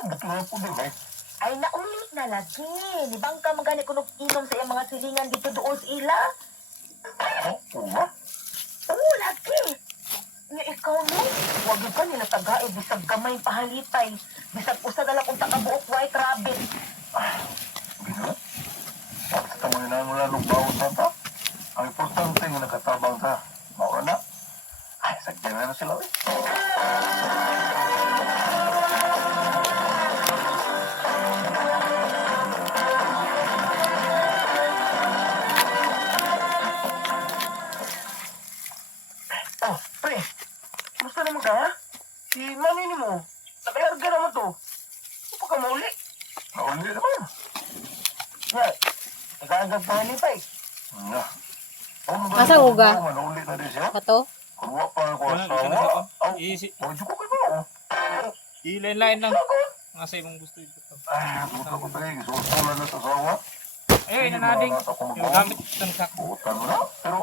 Bukla po din eh. Ay, naulit na lagi. Di ba ang kamagani ko inom sa iyang mga silingan dito doon sa ila? Oo ba? Oo, lagi. Nga ikaw no, huwag ka nila tagae, bisag gamay pahalitay, bisag usa na lang kung takabuok white rabbit. Gina? Basta mo na mo lang bawat na ta. Ang importante nga nakatabang ta. Maura na. Ay, sagyan na na sila eh. Ha? Si Manini mo, nakalarga naman to. Ano pa ka mauli? Nauli naman. Nga, nakaagad pahalitay. Nga. Ano ba Asa yung uga? mga Nauli na din siya. Kato? Kung wa pa ako sa ako. Aw, Medyo ko kayo. I-line-line lang. Nasa imong gusto ito. Ay, puta ko tayo. Susulan na sa asawa. Ayun, inanading. Yung gamit ng sakbo. Utang mo na. Pero